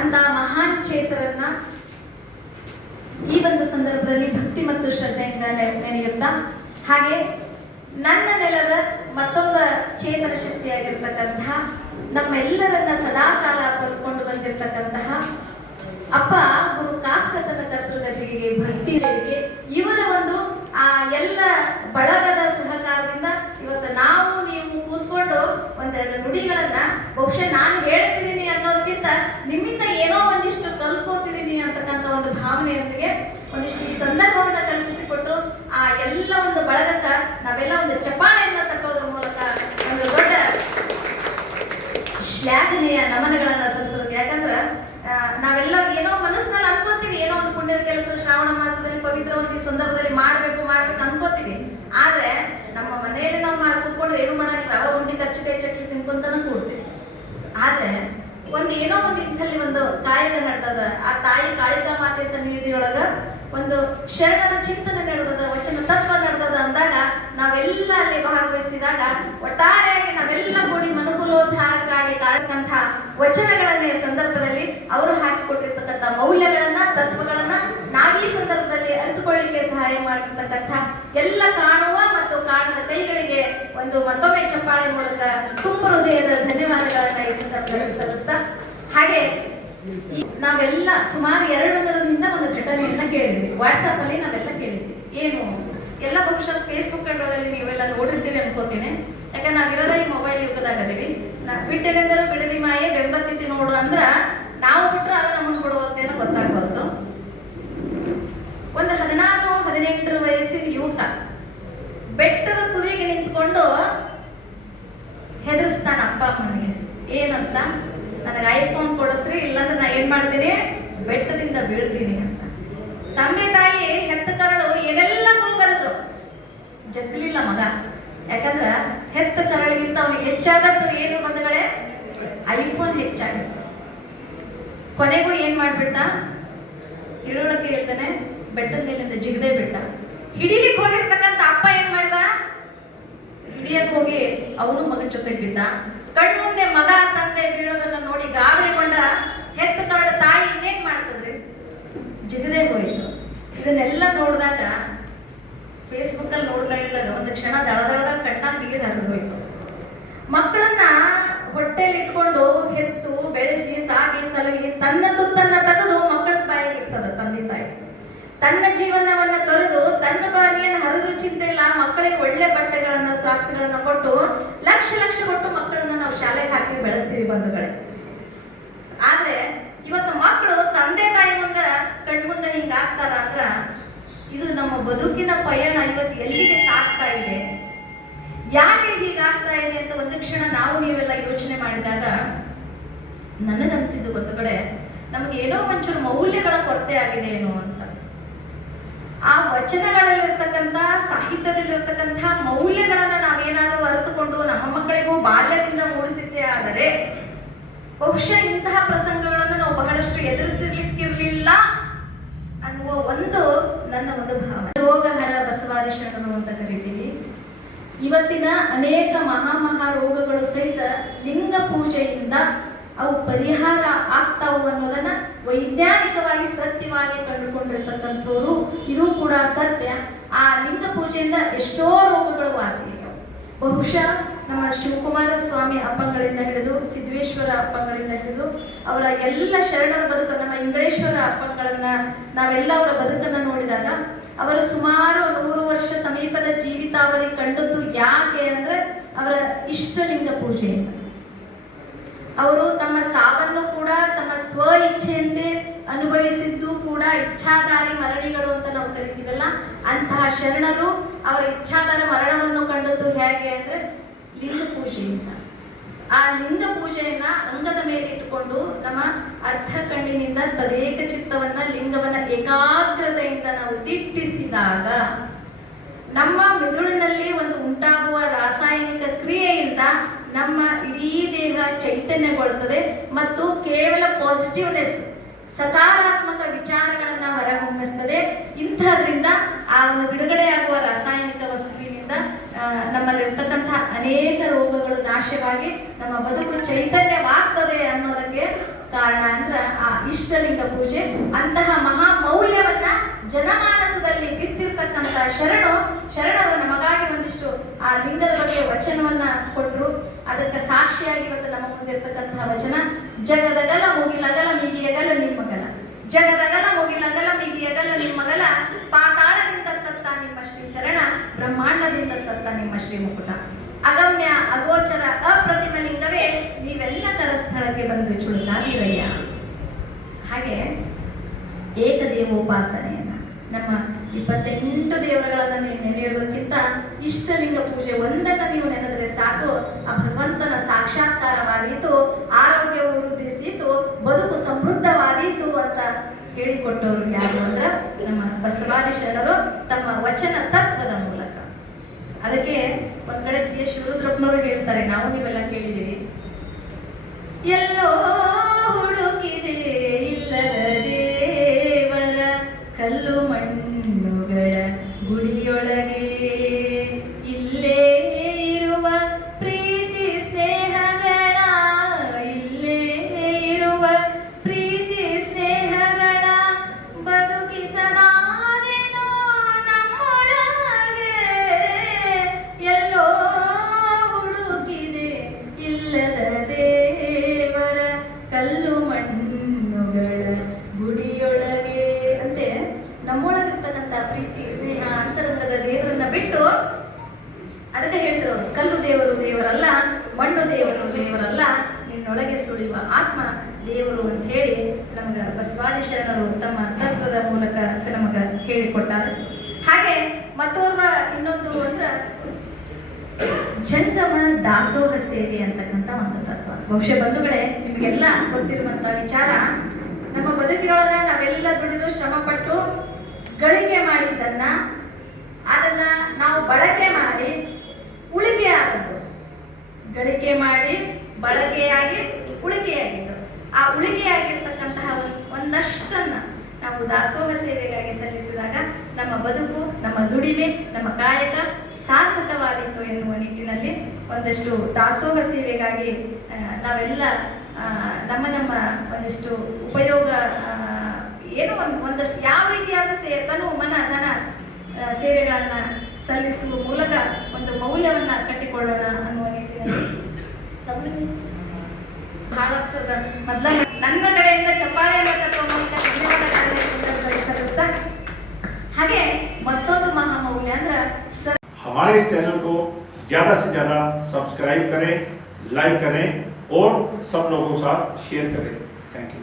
ಅಂತ ಮಹಾನ್ ಚೇತರನ್ನ ಈ ಒಂದು ಸಂದರ್ಭದಲ್ಲಿ ಭಕ್ತಿ ಮತ್ತು ಶ್ರದ್ಧೆಯಿಂದ ನೆನೆಯುತ್ತಾ, ಹಾಗೆ ನನ್ನ ನೆಲದ ಮತ್ತೊಂದು ಚೇತನ ಶಕ್ತಿಯಾಗಿರ್ತಕ್ಕಂತಹ ನಮ್ಮೆಲ್ಲರನ್ನ ಸದಾಕಾಲ ಕಲ್ಕೊಂಡು ಬಂದಿರತಕ್ಕಂತಹ ಅಪ್ಪ ಗುರು ಕಾಸ್ಕತನ ಕರ್ತೃಗತಿಗೆ ಭಕ್ತಿಗೆ ಇವರ ಒಂದು ಆ ಎಲ್ಲ ಬಳಗದ ಸಹಕಾರದಿಂದ ಇವತ್ತು ನಾವು ನೀವು ಕೂತ್ಕೊಂಡು ಒಂದೆರಡು ನುಡಿಗಳನ್ನ ಬಹುಶಃ ನಾನು ಹೇಳ್ತಿದ್ದೀನಿ ಅನ್ನೋದಕ್ಕಿಂತ ನಿಮ್ಮಿಂದ ಏನೋ ಒಂದಿಷ್ಟು ಕಲ್ಕೋತಿದ್ದೀನಿ ಅಂತಕ್ಕಂಥ ಒಂದು ಭಾವನೆಯೊಂದಿಗೆ ಒಂದಿಷ್ಟು ಈ ಸಂದರ್ಭವನ್ನ ಕಲ್ಪಿಸಿಕೊಟ್ಟು ಆ ಎಲ್ಲ ಒಂದು ಬಳಗಕ್ಕ ನಾವೆಲ್ಲ ಒಂದು ಚಪ್ಪಾಳೆಯನ್ನ ತಟ್ಟೋದ್ರ ಮೂಲಕ ಒಂದು ದೊಡ್ಡ ಶ್ಲಾಘನೆಯ ನಮನಗಳನ್ನ ಸಲ್ಲಿಸೋದು. ಯಾಕಂದ್ರೆ ನಾವೆಲ್ಲ ಏನೋ ಮನಸ್ಸಿನಲ್ಲಿ ಅನ್ಕೋತೀವಿ, ಏನೋ ಒಂದು ಪುಣ್ಯದ ಕೆಲಸ ಶ್ರಾವಣ ಮಾಸದಲ್ಲಿ ಪವಿತ್ರವಂತ ಈ ಸಂದರ್ಭದಲ್ಲಿ ಮಾಡ್ಬೇಕು ಅನ್ಕೋತೀವಿ. ಆದ್ರೆ ನಮ್ಮ ಮನೆಯಲ್ಲಿ ನಾವು ಕೂತ್ಕೊಂಡು ಏನು ಮಾಡಂಗಿಲ್ಲ, ಅವ ಉಂಡಿ ಖರ್ಚು ಕೈ ಚಕ್ಲಿ ತಿನ್ಕೊಂತಾನ ಕೂಡ್ತೀವಿ. ಆದ್ರೆ ಒಂದು ಏನೋ ಒಂದು ಇಂಥಲ್ಲಿ ಒಂದು ಕಾಯಕ ನಡೆದದ, ಆ ತಾಯಿ ಕಾಳಿಕಾ ಮಾತೆ ಸನ್ನಿಧಿಯೊಳಗ ಒಂದು ಶರಣರ ಚಿಂತನೆ ನಡೆದದ, ವಚನ ತತ್ವ ನಡೆದದ ಅಂದಾಗ ನಾವೆಲ್ಲ ಅಲ್ಲಿ ಭಾಗವಹಿಸಿದಾಗ ಒಟ್ಟಾರೆಯಾಗಿ ನಾವೆಲ್ಲ ಕೂಡಿ ಮನುಕುಲೋದ್ಧಾರಕ್ಕಾಗಿ ಕಾಳಕ್ಕಂಥ ವಚನಗಳನ್ನೇ ಸಂದರ್ಭದಲ್ಲಿ ಅವರು ಹಾಕಿಕೊಟ್ಟಿರ್ತಕ್ಕಂಥ ಮೌಲ್ಯಗಳನ್ನ ತತ್ವಗಳನ್ನ ನಾವೀ ಸಂದರ್ಭದಲ್ಲಿ ಅರಿತುಕೊಳ್ಳಿಕ್ಕೆ ಸಹಾಯ ಮಾಡಿರ್ತಕ್ಕಂಥ ಎಲ್ಲ ಕಾಣುವ ಮತ್ತು ಕಾಣದ ಕೈಗಳಿಗೆ ಒಂದು ಮತ್ತೊಮ್ಮೆ ಚಪ್ಪಾಳೆ ಮೂಲಕ ತುಂಬ ಹೃದಯದ ಧನ್ಯವಾದಗಳನ್ನ ಈ ಸಂದರ್ಭದಲ್ಲಿ ಸಲ್ಲಿಸ್ತಾ, ಹಾಗೆ ನಾವೆಲ್ಲ ಸುಮಾರು 2 ದಿನದಿಂದ ಒಂದು ಘಟನೆಯನ್ನ ಕೇಳಿದ್ವಿ. ವಾಟ್ಸಪ್ ಅಲ್ಲಿ ನಾವೆಲ್ಲ ಕೇಳಿದ್ವಿ. ಏನು ಎಲ್ಲ ಬಹುಶಃ ಫೇಸ್ಬುಕ್ ಕಂಟ್ರೋಲಲ್ಲಿ ನೀವೆಲ್ಲ ನೋಡಿರ್ತೀರಿ ಅನ್ಕೋತೀನಿ. ಯಾಕಂದ್ರೆ ನಾವಿರೋದ ಈ ಮೊಬೈಲ್ ಯುಗದಾಗದೀವಿ. ಬಿಟ್ಟೆನೆಂದರೂ ಬಿಡದಿ ಮಾಯೆ ಬೆಂಬತ್ತಿತಿ ನೋಡು ಅಂದ್ರ ನಾವು ಬಿಟ್ರೆ ಅದು ನಮ್ಮನ್ನು ಬಿಡುವಂತೇನೋ ಗೊತ್ತಾಗ್ಬಾರ್ದು. ಒಂದು 16-18 ವಯಸ್ಸಿನ ಯುವಕ ಬೆಟ್ಟದ ತುದಿಗೆ ನಿಂತ್ಕೊಂಡು ಹೆದರ್ಸ್ತಾನ ಅಪ್ಪ ಅಮ್ಮನಿಗೆ. ಏನಂತ, ನನಗೆ ಐಫೋನ್ ಕೊಡಿಸ್ರಿ, ಇಲ್ಲಾಂದ್ರೆ ನಾ ಏನ್ ಮಾಡ್ತೀನಿ, ಬೆಟ್ಟದಿಂದ ಬೀಳ್ತೀನಿ ಅಂತ. ತಂದೆ ತಾಯಿ ಹೆತ್ತ ಕರಳು ಏನೆಲ್ಲ ಹೋಗಲ್ರು, ಜಗ್ಲಿಲ್ಲ ಮಗ. ಯಾಕಂದ್ರ ಹೆತ್ತ ಕರಳಿಗಿಂತ ಅವನಿಗೆ ಹೆಚ್ಚಾದದ್ದು ಏನು ಬಂಧುಗಳೇ, ಐಫೋನ್ ಹೆಚ್ಚಾಗಿತ್ತು. ಕೊನೆಗೂ ಏನ್ ಮಾಡ್ಬಿಟ್ಟ, ತಿಳುವಳಿಕೆ ಇಲ್ತಾನೆ ಬೆಟ್ಟದ ಮೇಲಿಂದ ಜಿಗದೆ ಬಿಟ್ಟ. ಹಿಡಿಲಿಕ್ಕೆ ಹೋಗಿರ್ತಕ್ಕಂಥ ಅಪ್ಪ ಏನ್ ಮಾಡಿದ, ಹಿಡಿಯಕ್ ಹೋಗಿ ಅವನು ಮಗನ ಜೊತೆ ಬಿದ್ದ. ಕಣ್ಮುಂದೆ ಮಗ ತಂದೆ ಬೀಳೋದನ್ನ ನೋಡಿ ಗಾಬರಿಗೊಂಡ ಹೆತ್ತ ಕರಳು ತಾಯಿ ಇನ್ನೇನ್ ಮಾಡ್ತದ್ರಿ, ಜಿಗದೆ ಹೋಯಿತು. ಇದನ್ನೆಲ್ಲ ನೋಡಿದಾಗ ಫೇಸ್ಬುಕ್ ಅಲ್ಲಿ ನೋಡಿದಾಗ ಒಂದು ಕ್ಷಣ ದಳದಳದಾಗ ಕಣ್ಣಾಗ ನೀರು ಹರಿದು ಹೋಯ್ತು. ಮಕ್ಕಳನ್ನ ಹೊಟ್ಟೆಲಿ ಇಟ್ಕೊಂಡು ಹೆತ್ತು ಬೆಳೆಸಿ ಸಾಗಿ ಸಲಹಿ ತನ್ನ ತುತ್ತನ್ನ ತೆಗೆದು ಮಕ್ಕಳ ಬಾಯಿಗೆ ಇರ್ತದ ತಂದೆ ತಾಯಿ. ತನ್ನ ಜೀವನವನ್ನ ತೊರೆದು ತನ್ನ ಬಾರಿಯನ್ನು ಹರಿದ್ರು ಚಿಂತೆ ಇಲ್ಲ, ಮಕ್ಕಳಿಗೆ ಒಳ್ಳೆ ಬಟ್ಟೆಗಳನ್ನ ಸಾಕ್ಸ್ಗಳನ್ನ ಕೊಟ್ಟು ಲಕ್ಷ ಕೊಟ್ಟು ಮಕ್ಕಳನ್ನ ನಾವು ಶಾಲೆಗೆ ಹಾಕಿ ಬೆಳೆಸ್ತೀವಿ ಬಂಧುಗಳೇ. ಆದ್ರೆ ಇವತ್ತು ಮಕ್ಕಳು ತಂದೆ ತಾಯಿ ಮುಂದೆ ಕಣ್ಮುಂದೆ ಹಿಂಗ ಆಗ್ತಾರ ಅಂದ್ರ ಇದು ನಮ್ಮ ಬದುಕಿನ ಪಯಣ ಇವತ್ತು ಎಲ್ಲಿಗೆ ಸಾಗ್ತಾ ಇದೆ, ಯಾಕೆ ಹೀಗಾಗ್ತಾ ಇದೆ ಅಂತ ಒಂದು ಕ್ಷಣ ನಾವು ನೀವೆಲ್ಲ ಯೋಚನೆ ಮಾಡಿದಾಗ ನನಗನ್ಸಿದ್ದು ಗೊತ್ತುಗಳೇ, ನಮಗೆ ಏನೋ ಒಂಚೂರು ಮೌಲ್ಯಗಳ ಕೊರತೆ ಆಗಿದೆ ಏನೋ ಅಂತ. ಆ ವಚನಗಳಲ್ಲಿರ್ತಕ್ಕಂಥ ಸಾಹಿತ್ಯದಲ್ಲಿರ್ತಕ್ಕಂಥ ಮೌಲ್ಯಗಳನ್ನ ನಾವೇನಾದ್ರೂ ಅರಿತುಕೊಂಡು ನಮ್ಮ ಮಕ್ಕಳಿಗೂ ಬಾಲ್ಯದಿಂದ ಮೂಡಿಸಿದ್ದೇ ಆದರೆ ಬಹುಶಃ ಇಂತಹ ಪ್ರಸಂಗಗಳನ್ನು ನಾವು ಬಹಳಷ್ಟು ಎದುರಿಸಲಿಕ್ಕಿರ್ಲಿಲ್ಲ ಅನ್ನುವ ಒಂದು ನನ್ನ ಒಂದು ಭಾವನೆ. ರೋಗಹರ ಬಸವಾದಿ ಶರಣರು ಅಂತ ಕರಿತೀವಿ. ಇವತ್ತಿನ ಅನೇಕ ಮಹಾ ರೋಗಗಳು ಸಹಿತ ಲಿಂಗ ಪೂಜೆಯಿಂದ ಅವು ಪರಿಹಾರ ಆಗ್ತಾವು ಅನ್ನೋದನ್ನ ವೈಜ್ಞಾನಿಕವಾಗಿ ಸತ್ಯವಾಗಿ ಕಂಡುಕೊಂಡಿರ್ತಕ್ಕಂಥವ್ರು. ಇದು ಕೂಡ ಸತ್ಯ. ಆ ಲಿಂಗ ಪೂಜೆಯಿಂದ ಎಷ್ಟೋ ರೋಗಗಳು ವಾಸಿಯಾಗ್ಯಾವ. ಬಹುಶಃ ನಮ್ಮ ಶಿವಕುಮಾರ ಸ್ವಾಮಿ ಅಪ್ಪಗಳಿಂದ ಹಿಡಿದು ಸಿದ್ದೇಶ್ವರ ಅಪ್ಪಗಳಿಂದ ಹಿಡಿದು ಅವರ ಎಲ್ಲ ಶರಣರ ಬದುಕು, ನಮ್ಮ ಇಂಗಳೇಶ್ವರ ಅಪ್ಪಗಳನ್ನ ನಾವೆಲ್ಲ ಅವರ ಬದುಕನ್ನ ನೋಡಿದಾಗ ಅವರು ಸುಮಾರು 100 ವರ್ಷ ಸಮೀಪದ ಜೀವಿತಾವಧಿ ಕಂಡದ್ದು ಯಾಕೆ ಅಂದ್ರೆ ಅವರ ಇಷ್ಟಲಿಂಗ ಪೂಜೆಯಿಂದ. ಅವರು ತಮ್ಮ ಸಾವನ್ನು ಕೂಡ ತಮ್ಮ ಸ್ವ ಇಚ್ಛೆಯಂತೆ ಅನುಭವಿಸಿದ್ದು ಕೂಡ ಇಚ್ಛಾಧಾರಿ ಮರಣಿಗಳು ಅಂತ ನಾವು ಕರಿತೀವಲ್ಲ, ಅಂತಹ ಶರಣರು ಅವರ ಇಚ್ಛಾಧಾರ ಮರಣವನ್ನು ಕಂಡದ್ದು ಹೇಗೆ ಅಂದ್ರೆ ಲಿಂಗ ಪೂಜೆಯಿಂದ. ಆ ಲಿಂಗ ಪೂಜೆಯನ್ನ ಅಂಗದ ಮೇಲೆ ಇಟ್ಟುಕೊಂಡು ನಮ್ಮ ಅರ್ಧ ಕಣ್ಣಿನಿಂದ ತದೇಕ ಚಿತ್ತವನ್ನ ಲಿಂಗವನ್ನ ಏಕಾಗ್ರತೆಯಿಂದ ನಾವು ದಿಟ್ಟಿಸಿದಾಗ ನಮ್ಮ ಮೆದುಳಿನಲ್ಲಿ ಒಂದು ಉಂಟಾಗುವ ರಾಸಾಯನಿಕ ಕ್ರಿಯೆಯಿಂದ ನಮ್ಮ ಇಡೀ ದೇಹ ಚೈತನ್ಯಗೊಳ್ಳುತ್ತದೆ ಮತ್ತು ಕೇವಲ ಪಾಸಿಟಿವ್ನೆಸ್, ಸಕಾರಾತ್ಮಕ ವಿಚಾರಗಳನ್ನ ಹೊರಹೊಮ್ಮಿಸ್ತದೆ. ಇಂಥದ್ರಿಂದ ಆ ಒಂದು ಬಿಡುಗಡೆಯಾಗುವ ರಾಸಾಯನಿಕ ವಸ್ತುವಿನಿಂದ ನಮ್ಮಲ್ಲಿರ್ತಕ್ಕಂಥ ಅನೇಕ ರೋಗಗಳು ನಾಶವಾಗಿ ನಮ್ಮ ಬದುಕು ಚೈತನ್ಯವಾಗ್ತದೆ ಅನ್ನೋದಕ್ಕೆ ಕಾರಣ ಅಂದ್ರೆ ಆ ಇಷ್ಟಲಿಂಗ ಪೂಜೆ, ಅಂತಹ ಮಹಾ ಮೌಲ್ಯವನ್ನ ಜನಮಾನಸದಲ್ಲಿ ಬಿತ್ತಿರ್ತಕ್ಕಂಥ ಶರಣರು ನಮಗಾಗಿ ಒಂದಿಷ್ಟು ಆ ಲಿಂಗದ ಬಗ್ಗೆ ವಚನವನ್ನ ಕೊಟ್ಟರು. ಅದಕ್ಕೆ ಸಾಕ್ಷಿಯಾಗಿ ಇವತ್ತು ನಮ್ಮ ಮುಂದಿರ್ತಕ್ಕಂತಹ ವಚನ: ಜಗದಗಲ ಮುಗಿಲಗಲ ಮಿಗಿಯಗಲ ನಿಮ್ಮಗಲ, ಜಗದಗಲ ಮುಗಿಲಗಲ ಮಿಗಿಯಗಲ ನಿಮ್ಮಗಲ, ಪಾತಾಳದಿಂದ ತತ್ತ ನಿಮ್ಮ ಶ್ರೀ ಚರಣ, ಬ್ರಹ್ಮಾಂಡದಿಂದ ತತ್ತ ನಿಮ್ಮ ಶ್ರೀ ಮುಕುಟ. ಅಗಮ್ಯ ಅಗೋಚರ ಅಪ್ರತಿಮ ಲಿಂಗವೇ ನೀವೆಲ್ಲ ತರ ಸ್ಥಳಕ್ಕೆ ಬಂದು ಚುಳುಕಾಗಿರಯ್ಯ. ಹಾಗೆ ಏಕದೇವೋಪಾಸನೆಯನ್ನ ನಮ್ಮ 28 ದೇವರುಗಳನ್ನು ನೆನೆಯೋದಕ್ಕಿಂತ ಇಷ್ಟಲಿಂಗ ಪೂಜೆ ಒಂದನ್ನು ನೀವು ನೆನೆದರೆ ಸಾಕು, ಆ ಭಗವಂತನ ಸಾಕ್ಷಾತ್ಕಾರವಾದೀತು, ಆರೋಗ್ಯವು ವೃದ್ಧಿಸಿತು, ಬದುಕು ಸಮೃದ್ಧವಾದೀತು ಅಂತ ಹೇಳಿಕೊಟ್ಟವರು ಯಾರು ಅಂದ್ರೆ ನಮ್ಮ ಬಸವಾದಿ ಶರಣರು ತಮ್ಮ ವಚನ ತತ್ವದ ಮೂಲಕ. ಅದಕ್ಕೆ ಒಂದ್ ಕಡೆ ಜಿ ಎಸ್ ಶಿವರುದ್ರಪ್ಪನವರು ಹೇಳ್ತಾರೆ, ನಾವು ನೀವೆಲ್ಲ ಕೇಳಿದ್ದೀರಿ, ಎಲ್ಲೋ ಹುಡುಕಿದೆ ಇಲ್ಲದ ದೇವರ ಕಲ್ಲು ಮಣ್ಣುಗಳ ಗುಡಿಯೊಳಗೆ, ಇಲ್ಲೇ ಇರುವ ಪ್ರೀತಿ ಸ್ನೇಹಗಳ, ಇಲ್ಲೇ ಇರುವ ಪ್ರೀತಿ ಸ್ನೇಹಗಳ, ಬದುಕಿಸದಾದೇನೋ ನಮ್ಮೊಳಗೆ, ಎಲ್ಲೋ ಹುಡುಕಿದೆ ಇಲ್ಲದ ದೇವರ ಕಲ್ಲು ಮಣ್ಣುಗಳ ಗುಡಿಯೊಳಗೆ. ಅಂತೆ ನಮ್ಮೊಳಗಿರ್ತಕ್ಕಂಥ ಪ್ರೀತಿ ಸ್ನೇಹ ಅಂತರಂಗದ ದೇವರನ್ನ ಬಿಟ್ಟು, ಅದಕ್ಕೆ ಹೇಳಿದ್ರು ಕಲ್ಲು ದೇವರು ದೇವರಲ್ಲ, ಮಣ್ಣು ದೇವರು ದೇವರಲ್ಲ, ನಿನ್ನೊಳಗೆ ಸುಳಿಯುವ ಆತ್ಮ ದೇವರು ಅಂತ ಹೇಳಿ ನಮಗ ಬಸವಾದಿ ಶರಣರು ತಮ್ಮ ತತ್ವದ ಮೂಲಕ ನಮಗ ಹೇಳಿಕೊಟ್ಟಾರೆ. ಹಾಗೆ ಮತ್ತೋರ್ವ ಇನ್ನೊಂದು ಅಂದ್ರೆ ಜಂಗಮ ದಾಸೋಹ ಸೇವೆ ಅಂತಕ್ಕಂಥ ಒಂದು ತತ್ವ. ಬಹುಶಃ ಬಂಧುಗಳೇ, ನಿಮಗೆಲ್ಲ ಗೊತ್ತಿರುವಂತ ವಿಚಾರ, ನಮ್ಮ ಬದುಕಿನೊಳಗ ನಾವೆಲ್ಲ ದುಡಿದು ಶ್ರಮಪಟ್ಟು ಗಳಿಕೆ ಮಾಡಿದ್ದನ್ನ ಅದನ್ನ ನಾವು ಬಳಕೆ ಮಾಡಿ ಉಳಿಕೆ ಆದದ್ದು, ಗಳಿಕೆ ಮಾಡಿ ಬಳಕೆಯಾಗಿ ಉಳಿಕೆಯಾಗಿದ್ದು, ಆ ಉಳಿಕೆಯಾಗಿರ್ತಕ್ಕಂತಹ ಒಂದಷ್ಟನ್ನ ನಾವು ದಾಸೋಹ ಸೇವೆಗಾಗಿ ಸಲ್ಲಿಸಿದಾಗ ನಮ್ಮ ಬದುಕು, ನಮ್ಮ ದುಡಿಮೆ, ನಮ್ಮ ಕಾಯಕ ಸಾರ್ಥಕವಾದಿತ್ತು ಎನ್ನುವ ನಿಟ್ಟಿನಲ್ಲಿ ಒಂದಷ್ಟು ದಾಸೋಹ ಸೇವೆಗಾಗಿ ನಾವೆಲ್ಲ ನಮ್ಮ ಒಂದಿಷ್ಟು ಉಪಯೋಗ ಏನೋ ಒಂದಷ್ಟು ಯಾವ ರೀತಿಯಾದ ತನು ಮನ ಧನ ಸೇವೆಗಳನ್ನು ಸಲ್ಲಿಸುವ ಮೂಲಕ ಒಂದು ಮೌಲ್ಯವನ್ನ ಕಟ್ಟಿಕೊಳ್ಳೋಣ ಅನ್ನುವ ನಿಟ್ಟಿನಲ್ಲಿ ಬಹಳಷ್ಟು ಮೊದಲ ನನ್ನ ಕಡೆಯಿಂದ ಚಪ್ಪಾಳೆಯನ್ನು ತರುವ ಮೂಲಕ ಧನ್ಯವಾದ. ಹಾಗೆ ಮತ್ತೊಂದು ಮಹಾಮೌಲ್ಯ ಅಂದ್ರೆ हमारे इस चैनल को ज़्यादा से ज़्यादा सब्सक्राइब करें, लाइक करें और सब लोगों के साथ शेयर करें. Thank you.